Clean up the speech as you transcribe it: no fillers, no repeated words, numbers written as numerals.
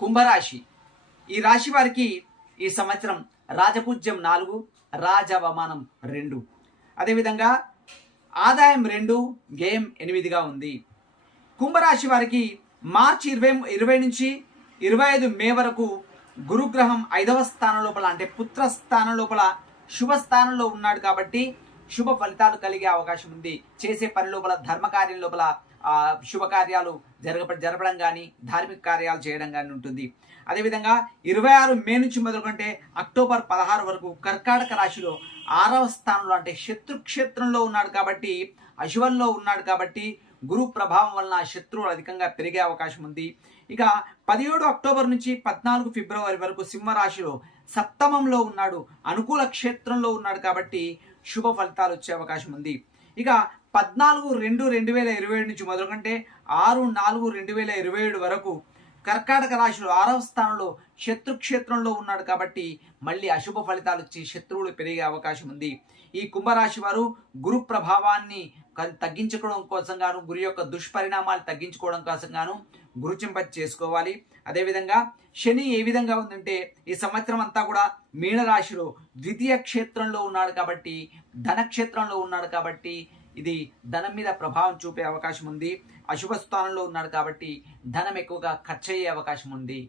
కుంభరాశి. ఈ రాశి వారికి ఈ సంవత్సరం రాజపూజ్యం 4, రాజవమానం 2, అదేవిధంగా ఆదాయం 2, వ్యయం 8గా ఉంది. కుంభరాశి వారికి మార్చి 20 నుంచి 25 మే వరకు గురుగ్రహం 5వ స్థానం లోపల అంటే పుత్ర స్థానం లోపల శుభ స్థానంలో ఉన్నాడు కాబట్టి శుభ ఫలితాలు కలిగే అవకాశం ఉంది. చేసే పని లోపల ధర్మకార్యం లోపల శుభకార్యాలు జరపడం కానీ ధార్మిక కార్యాలు చేయడం కానీ ఉంటుంది. అదేవిధంగా 26 మే నుంచి మొదలుకుంటే అక్టోబర్ 16 వరకు కర్కాటక రాశిలో 6వ స్థానంలో అంటే శత్రుక్షేత్రంలో ఉన్నాడు కాబట్టి అశుభంలో ఉన్నాడు కాబట్టి గురు ప్రభావం వలన శత్రువులు అధికంగా పెరిగే అవకాశం ఉంది. ఇక 17 అక్టోబర్ నుంచి 14 ఫిబ్రవరి వరకు సింహరాశిలో సప్తమంలో ఉన్నాడు, అనుకూల క్షేత్రంలో ఉన్నాడు కాబట్టి శుభ ఫలితాలు వచ్చే అవకాశం ఉంది. ఇక 14/2/2027 నుంచి మొదలుకంటే 6/4/2027 వరకు కర్కాటక రాశిలో 6వ స్థానంలో శత్రుక్షేత్రంలో ఉన్నాడు కాబట్టి మళ్ళీ అశుభ ఫలితాలు వచ్చి శత్రువులు పెరిగే అవకాశం ఉంది. ఈ కుంభరాశి వారు గురు ప్రభావాన్ని తగ్గించుకోవడం కోసం గాను, గురు యొక్క దుష్పరిణామాలు తగ్గించుకోవడం కోసం గాను గురుచింపతి చేసుకోవాలి. అదేవిధంగా శని ఏ విధంగా ఉందంటే ఈ సంవత్సరం అంతా కూడా మీనరాశిలో ద్వితీయ క్షేత్రంలో ఉన్నాడు కాబట్టి ధనక్షేత్రంలో ఉన్నాడు కాబట్టి ఇది ధనం మీద ప్రభావం చూపే అవకాశం ఉంది. అశుభ స్థానంలో ఉన్నాడు కాబట్టి ధనం ఎక్కువగా ఖర్చు అయ్యే అవకాశం ఉంది.